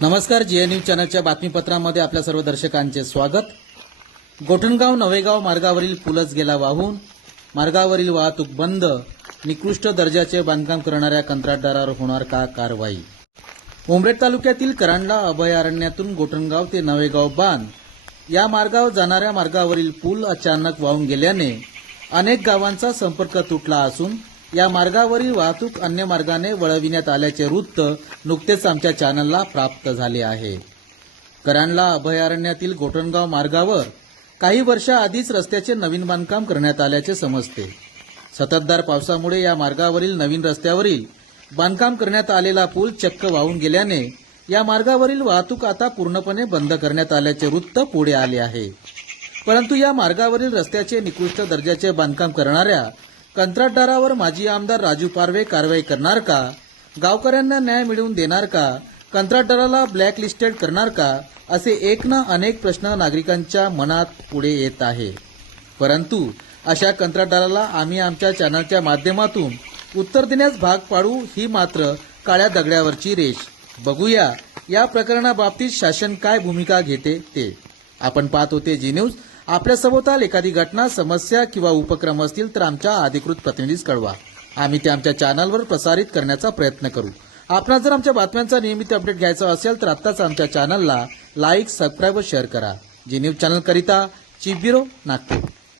नमस्कार GA news चॅनलच्या बातमीपत्रामध्ये आपल्या सर्व दर्शकांचे स्वागत. गोठणगाव नवेगाव मार्गावरील पुलच गेला वाहून मार्गावरील वाहतूक बंद निकृष्ट दर्जाचे बांधकाम करणाऱ्या कंत्राटदारावर होणार का कारवाई? उमरेड तालुक्यातील करांडा अभयारण्यातून गोठणगाव ते नवेगाव बांध. या मार्गावर जाणाऱ्या मार्गावरील पूल अचानक वाहून गेल्याने अनेक गावांचा संपर्क तुटला असून या मार्गावरील वाहतूक अन्य मार्गाने वळविण्यात आल्याचे वृत्त नुकतेच आमच्या चॅनलला प्राप्त झाले आहे. करांडला अभयारण्यातील गोटणगाव मार्गावर काही वर्षाआधीच रस्त्याचे नवीन बांधकाम करण्यात आल्याचे समजते. सततधार पावसामुळे या मार्गावरील नवीन रस्त्यावरील बांधकाम करण्यात आलेला पूल चक्क वाहून गेल्याने या मार्गावरील वाहतूक आता पूर्णपणे बंद करण्यात आल्याचे वृत्त पुढे आले आहे. परंतु या मार्गावरील रस्त्याचे निकृष्ट दर्जाचे बांधकाम करणाऱ्या कंत्राटदारावर माजी आमदार राजू पारवे कारवाई करणार का? गावकऱ्यांना न्याय मिळवून देणार का? कंत्राटदाराला ब्लॅक लिस्टेड करणार का? असे एक ना अनेक प्रश्न नागरिकांच्या मनात पुढे येत आहे. परंतु अशा कंत्राटदाराला आम्ही आमच्या चॅनलच्या माध्यमातून उत्तर देण्यास भाग पाडू ही मात्र काळ्या दगड्यावरची रेष. बघूया या प्रकरणाबाबतीत शासन काय भूमिका घेते ते. आपण पाहत होते जी न्यूज आपल्या सभोवताल एखादी घटना समस्या किंवा उपक्रम असतील तर आमच्या अधिकृत प्रतिनिधीस कळवा. आम्ही ते आमच्या चॅनलवर प्रसारित करण्याचा प्रयत्न करू. आपणास जर आमच्या बातम्यांचा नियमित अपडेट घ्यायचा असेल तर आत्ताच आमच्या चॅनलला लाईक सबस्क्राईब व शेअर करा. जी न्यूज चॅनल करिता चीफ ब्युरो नागपूर.